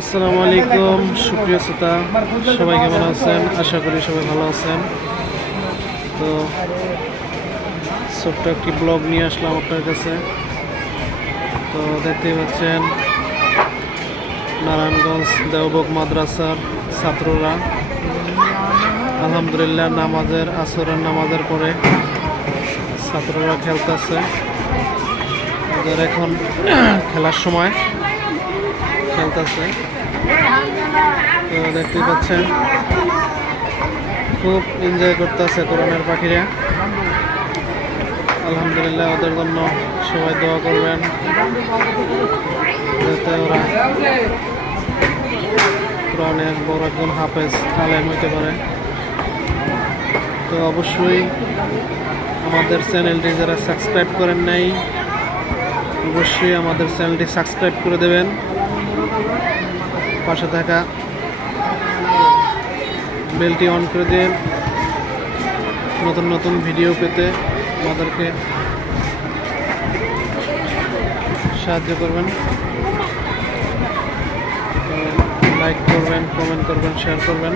আসসালামু আলাইকুম সুপ্রিয় শ্রোতা, সবাই কেমন আছেন? আশা করি সবাই ভালো আছেন। তো ছোট্ট একটি ব্লগ নিয়ে আসলাম আপনার কাছে। তো দেখতেই পাচ্ছেন নারায়ণগঞ্জ দেওবক মাদ্রাসার ছাত্ররা আলহামদুলিল্লাহ আসরের নামাজের পরে ছাত্ররা খেলতেছে। ওদের এখন খেলার সময় খেলতেছে। তো দেখতেই পাচ্ছেন খুব এনজয় করতেছে কোরআনের পাখিরা। আলহামদুলিল্লাহ, ওদের জন্য সবাই দোয়া করবেন যাতে ওরা কোরআনের বড় একজন হাফেজ আলেম হইতে পারে। তো অবশ্যই আমাদের চ্যানেলটি যারা সাবস্ক্রাইব করেন নাই, অবশ্যই আমাদের চ্যানেলটি সাবস্ক্রাইব করে দেবেন। পাশে থাকা বেলটি অন করে দিন নতুন নতুন ভিডিও পেতে আমাদেরকে সাহায্য করবেন। লাইক করবেন, কমেন্ট করবেন, শেয়ার করবেন।